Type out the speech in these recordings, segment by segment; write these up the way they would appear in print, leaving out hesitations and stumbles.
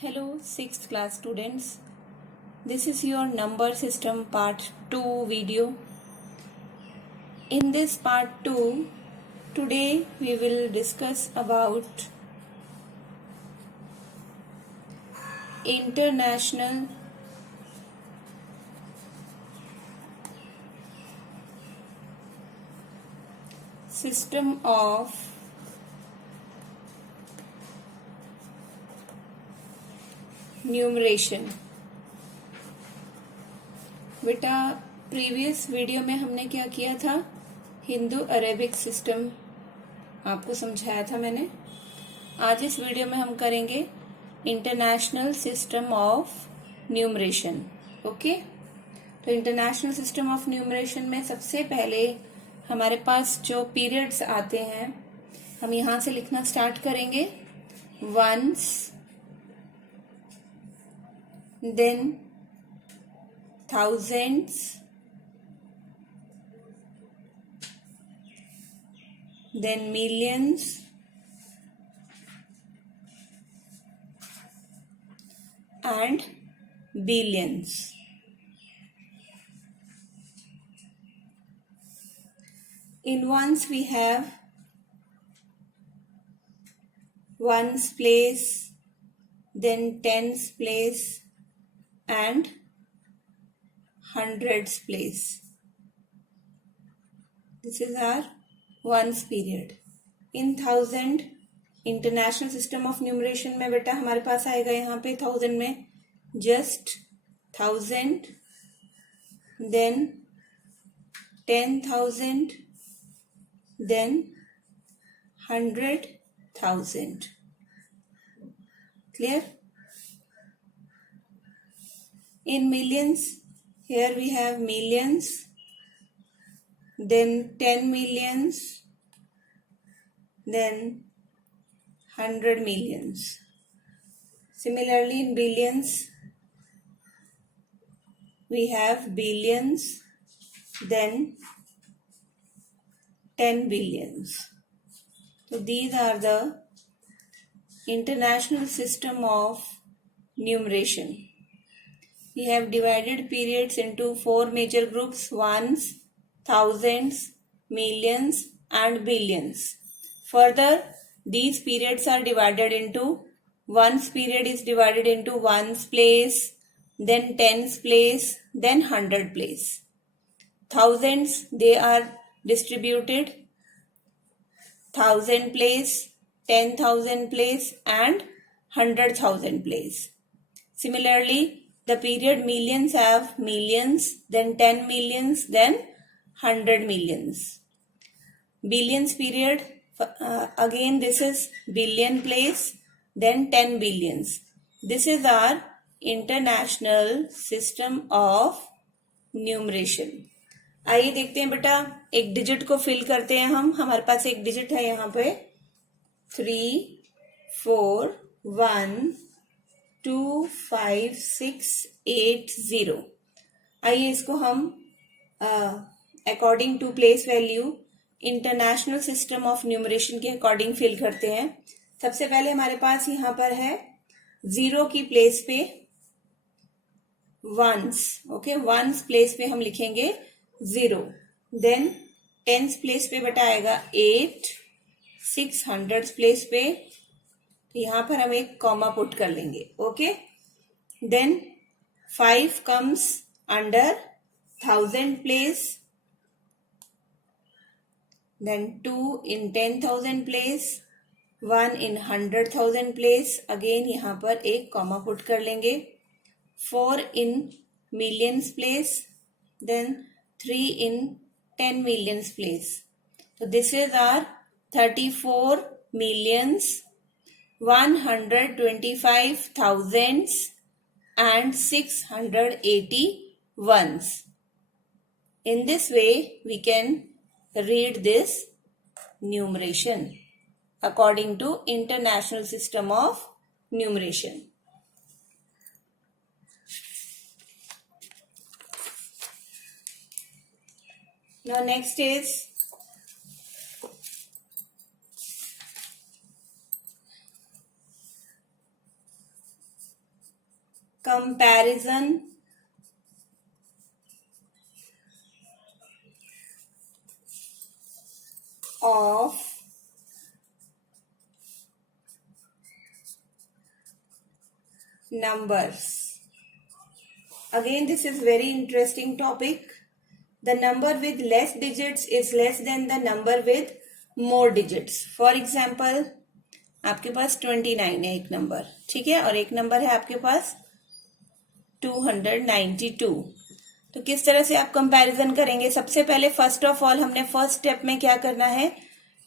Hello 6th class students. This is your number system part 2 video. In this part 2, today we will discuss about international system of numeration. बेटा previous video में हमने क्या किया था, Hindu Arabic system आपको समझाया था मैंने। आज इस वीडियो में हम करेंगे international system of numeration. Okay, तो इंटरनेशनल सिस्टम ऑफ न्यूमरेशन में सबसे पहले हमारे पास जो पीरियड्स आते हैं हम यहां से लिखना स्टार्ट करेंगे। Ones, then thousands, then millions, and billions. In ones we have ones place, then tens place, and hundreds place. This is our ones period. In thousand, international system of numeration में बेटा हमारे पास आएगा यहाँ पे thousand में just thousand, then 10,000, then 100,000. Clear? In millions, here we have millions, then 10 millions, then 100 millions. Similarly, in billions, we have billions, then 10 billions. So these are the international system of numeration. We have divided periods into 4 major groups: ones, thousands, millions, and billions. Further, these periods are divided into, ones period is divided into ones place, then tens place, then 100 place. Thousands, they are distributed 1000 place, 10,000 place, and 100,000 place. Similarly, the period millions have millions, then 10 millions, then 100 millions. Billions period, again this is billion place, then 10 billions. This is our international system of numeration. आइए देखते हैं बेटा, एक डिजिट को फिल करते हैं हम। हमारे पास एक डिजिट है यहाँ पे 3, 4, 1, 2, 5, 6, 8, 0. आइए इसको हम according to place value international system of numeration के अकॉर्डिंग फिल करते हैं। सबसे पहले हमारे पास यहाँ पर है 0 की प्लेस पे वंस। ओके, वंस प्लेस पे हम लिखेंगे 0, देन टेंस प्लेस पे बेटा आएगा 8, 600 प्लेस पे यहां पर हम एक कॉमा पुट कर लेंगे। Okay, then 5 comes under 1000 place, then 2 in 10,000 place, 1 in 100,000 place, again यहां पर एक कॉमा पुट कर लेंगे। 4 in millions place, then 3 in 10 millions place. So this is our 34 millions 125,000 and 681. In this way we can read this numeration according to international system of numeration. Now next is comparison of numbers. Again, this is very interesting topic. The number with less digits is less than the number with more digits. For example, आपके पास 29 है एक नंबर, ठीक है, और एक नंबर है आपके पास 292. तो किस तरह से आप कंपैरिजन करेंगे? सबसे पहले फर्स्ट ऑफ ऑल हमने फर्स्ट स्टेप में क्या करना है,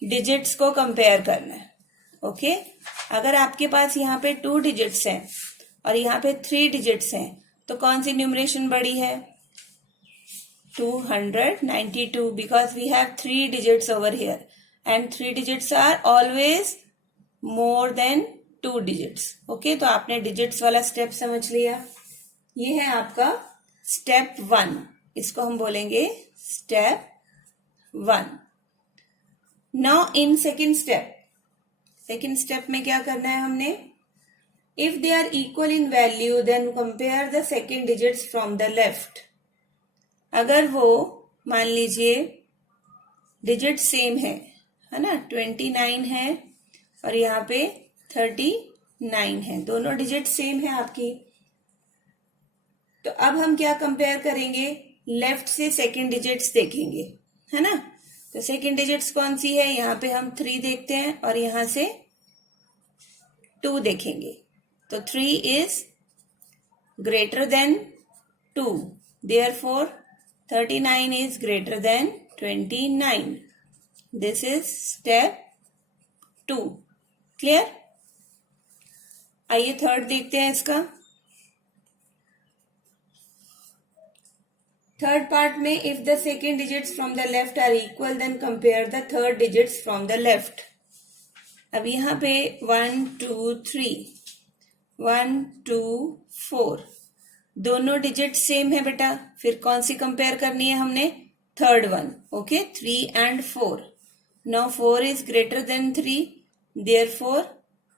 डिजिट्स को कंपेयर करना है. ओके, अगर आपके पास यहाँ पे 2 डिजिट्स हैं और यहाँ पे 3 डिजिट्स हैं, तो कौन सी न्यूमरेशन बड़ी है? 292, because we have 3 digits over here and 3 digits are always more than 2 digits. Okay, तो आपने डिजिट्स वाला स्टेप समझ लिया. ये है आपका स्टेप 1. इसको हम बोलेंगे step 1. Now in second step में क्या करना है हमने? If they are equal in value then compare the second digits from the left. अगर वो मान लीजिए डिजिट सेम है ना, 29 है और यहाँ पे 39 है, दोनों डिजिट सेम है आपकी. तो अब हम क्या कंपेयर करेंगे? लेफ्ट से सेकेंड डिजिट्स देखेंगे, है ना. तो सेकेंड डिजिट्स कौन सी है? यहाँ पे हम 3 देखते हैं और यहाँ से 2 देखेंगे. तो 3 इज ग्रेटर देन 2, therefore 39 is greater than 29. This is step 2. Clear? आइए थर्ड देखते हैं इसका. थर्ड पार्ट में if the second digits from the left are equal then compare the third digits from the left. अब यहाँ पे 1 2 3 1 2 4 दोनों डिजिट सेम है बेटा. फिर कौन सी कंपेयर करनी है हमने? Third one. ओके, 3 and 4. नाउ 4 इज ग्रेटर देन 3, therefore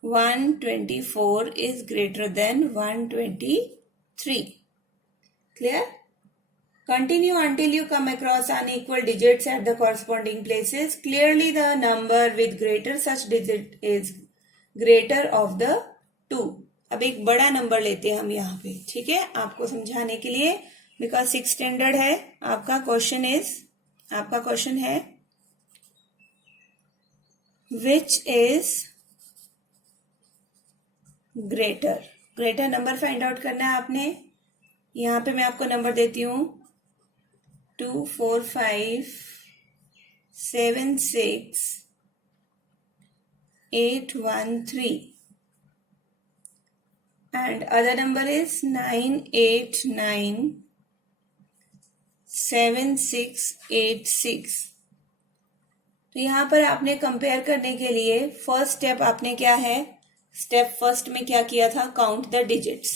124 is greater than 123. Clear? Continue until you come across unequal digits at the corresponding places. Clearly the number with greater such digit is greater of the 2. अब एक बड़ा नंबर लेते हैं हम यहाँ पे, ठीक है, आपको समझाने के लिए, बिकॉज 6th स्टैंडर्ड है. आपका क्वेश्चन है which is greater number find out करना है आपने. यहाँ पे मैं आपको नंबर देती हूँ 2 4 5 7 6 8 1 3 and other number is 9 8 9 7 6 8 6. तो यहाँ पर आपने कंपेयर करने के लिए फर्स्ट स्टेप आपने क्या है, स्टेप फर्स्ट में क्या किया था? Count the digits.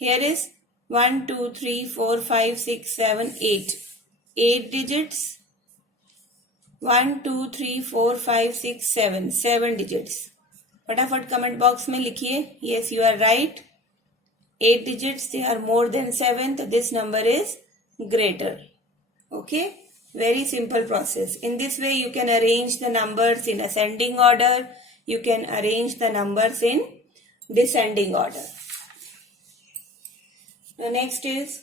Here is 1 2 3 4 5 6 7 8 digits. 1 2 3 4 5 6 7 digits. फटाफट कमेंट बॉक्स में लिखिए yes you are right. 8 digits, they are more than 7, so this number is greater. Okay, very simple process. In this way you can arrange the numbers in ascending order, you can arrange the numbers in descending order. The next is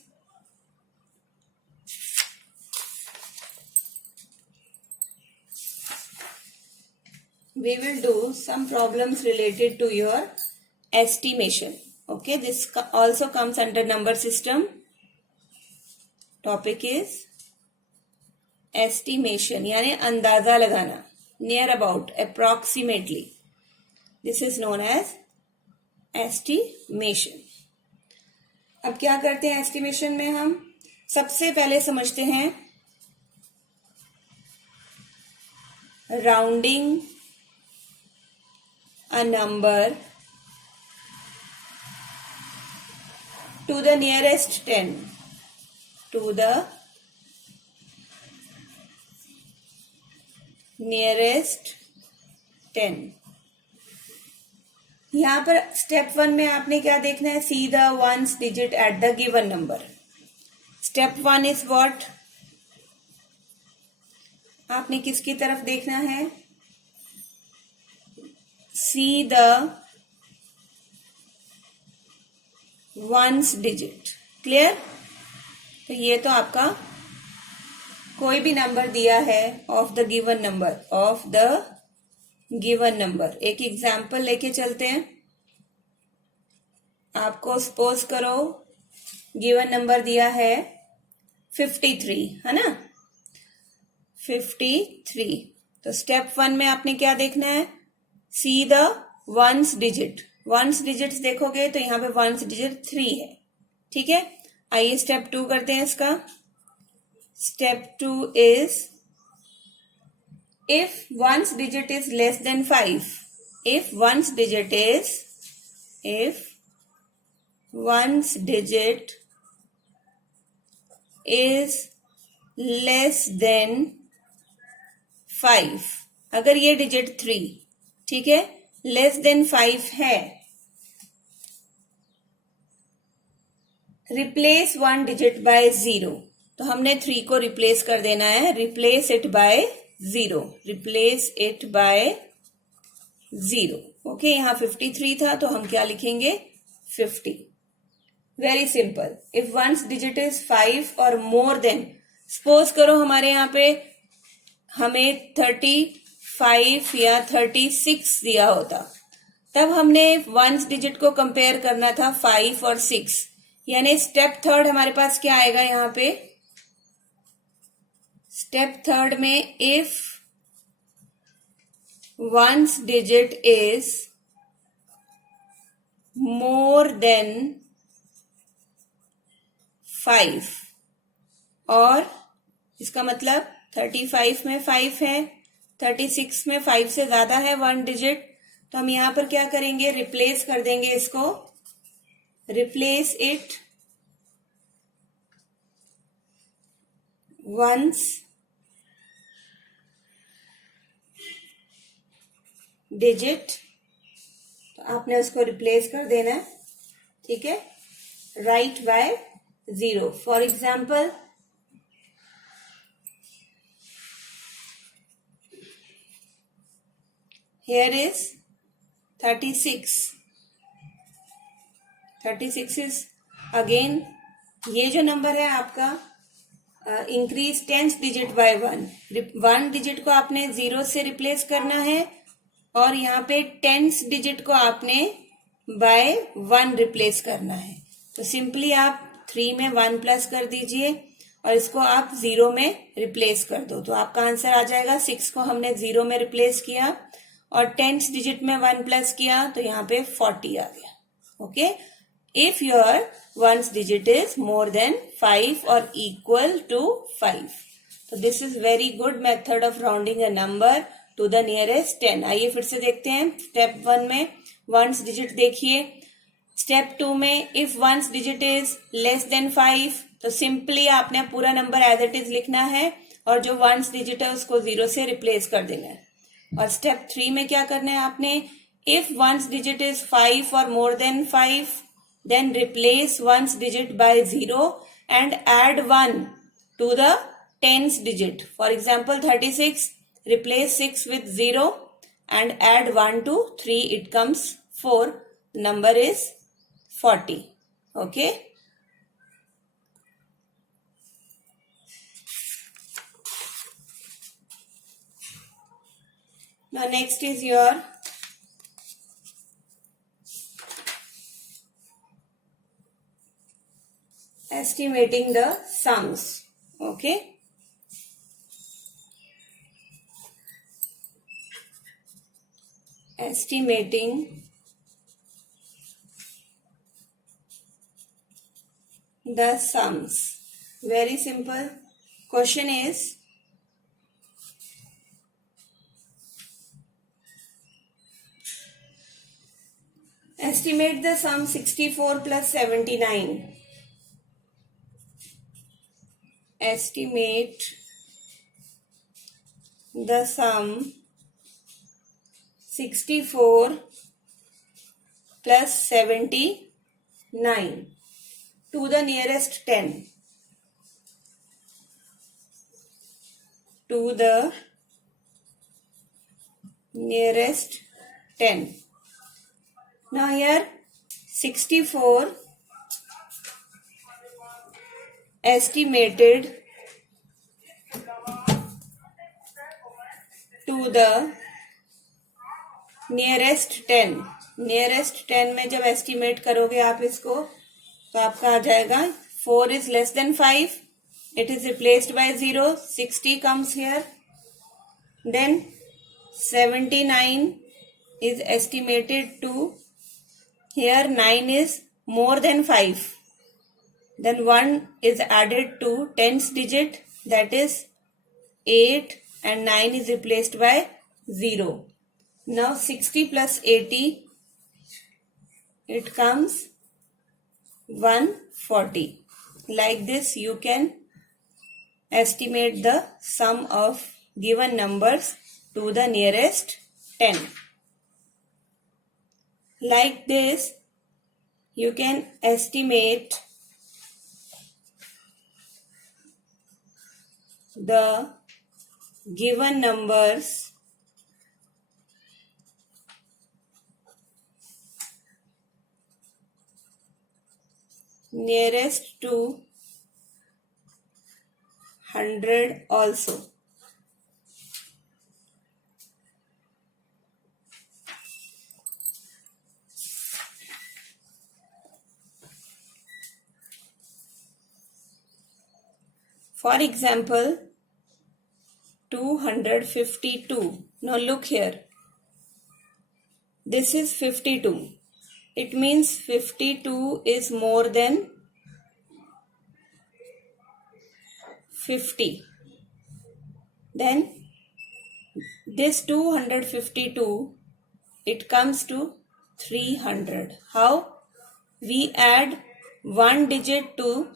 we will do some problems related to your estimation. Okay, this also comes under number system. Topic is estimation, यानी अंदाजा लगाना, near about, approximately. This is known as estimation. अब क्या करते हैं एस्टिमेशन में? हम सबसे पहले समझते हैं rounding a number to the nearest 10, to the nearest 10. यहाँ पर स्टेप 1 में आपने क्या देखना है, see the ones digit at the given number. Step 1 is what, आपने किसकी तरफ देखना है, see the ones digit. Clear. तो ये तो आपका कोई भी नंबर दिया है of the given number, of the given number. एक एग्जाम्पल लेके चलते हैं. आपको सपोज करो गिवन नंबर दिया है 53, है ना, 53. तो स्टेप 1 में आपने क्या देखना है, see the ones digit. Ones digits देखोगे तो यहाँ पे वंस डिजिट 3 है. ठीक है. आइए स्टेप 2 करते हैं इसका. स्टेप 2 is if one's digit is less than 5, if one's digit is less than 5, अगर ये डिजिट 3, ठीक है, लेस देन 5 है, रिप्लेस वन डिजिट बाय 0. तो हमने 3 को रिप्लेस कर देना है. Replace it by 0, replace it by 0. ओके, यहाँ 53 था तो हम क्या लिखेंगे, 50. Very simple. If ones digit is 5 और मोर देन, सपोज करो हमारे यहाँ पे हमें 35 या 36 दिया होता, तब हमने वंस डिजिट को कंपेयर करना था 5 और 6. यानी स्टेप 3 हमारे पास क्या आएगा यहाँ पे, स्टेप 3 में if ones digit is more than 5, और इसका मतलब 35 में 5 है, 36 में 5 से ज्यादा है 1 डिजिट, तो हम यहां पर क्या करेंगे, रिप्लेस कर देंगे इसको. रिप्लेस इट वंस डिजिट, तो आपने उसको रिप्लेस कर देना है. ठीक है. Right by 0. For example, here is 36. 36 is again, ये जो नंबर है आपका इंक्रीज 10th डिजिट बाय 1. 1 डिजिट को आपने 0 से रिप्लेस करना है और यहाँ पे 10th डिजिट को आपने बाय 1 रिप्लेस करना है. तो सिंपली आप 3 में 1 प्लस कर दीजिए और इसको आप 0 में रिप्लेस कर दो, तो आपका आंसर आ जाएगा. 6 को हमने 0 में रिप्लेस किया और 10th डिजिट में 1 प्लस किया, तो यहाँ पे 40 आ गया. Okay. If your ones digit is more than 5 और इक्वल टू 5. तो this is very good method of rounding a number two the nearest 10. आइए फिर से देखते हैं. स्टेप 1 में वंस डिजिट देखिए. स्टेप 2 में if ones digit is less than 5, तो सिंपली आपने पूरा नंबर एज इट इज लिखना है और जो वंस डिजिट है उसको 0 से रिप्लेस कर देना है. और स्टेप 3 में क्या करना है आपने, इफ वंस डिजिट इज 5 और more than 5, then replace ones digit by 0 and add 1 to the 10th digit. For example 36, replace 6 with 0 and add 1 to 3, it comes 4. Number is 40. Okay. Now next is your estimating the sums. Okay. Estimating the sums. Very simple. Question is, estimate the sum 64 plus 79. Estimate the sum 64 plus 79 to the nearest 10. To the nearest 10. Now here 64 estimated to the nearest 10. nearest 10 में जब estimate करोगे आप इसको तो आपका आ जाएगा 4 is less than 5. It is replaced by 0. 60 comes here. Then 79 is estimated to, here 9 is more than 5. Then 1 is added to 10th digit, that is 8, and 9 is replaced by 0. Now 60 plus 80, it comes 140. Like this you can estimate the sum of given numbers to the nearest 10. Like this you can estimate the given numbers nearest to 100 also. For example, 252. Now look here. This is 52. It means 52 is more than 50. Then this 252, it comes to 300. How? We add one digit to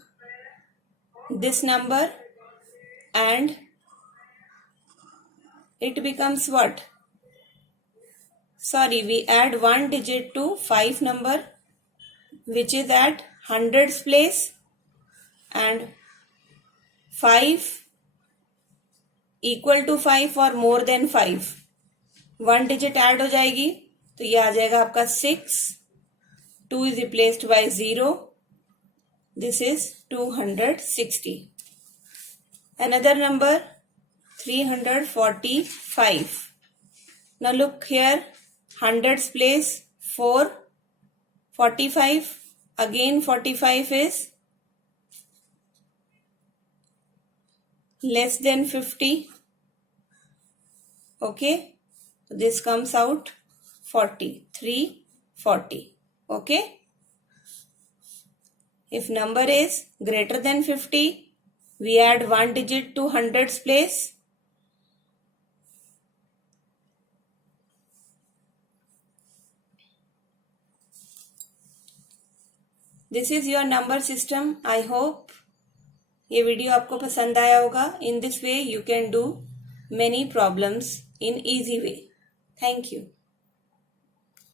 this number and it becomes what? Sorry, we add one digit to 5 number which is at hundreds place and 5 equal to 5 or more than 5. One digit add हो जाएगी तो ये आ जाएगा आपका 6. 2 is replaced by 0. This is 260. Another number 345. Now look here, hundreds place 4, 45, again 45 is less than 50. Okay, this comes out 40, 340. Okay. If number is greater than 50, we add one digit to hundreds place. This is your number system. I hope ये वीडियो आपको पसंद आया होगा. In this way you can do many problems in easy way. Thank you.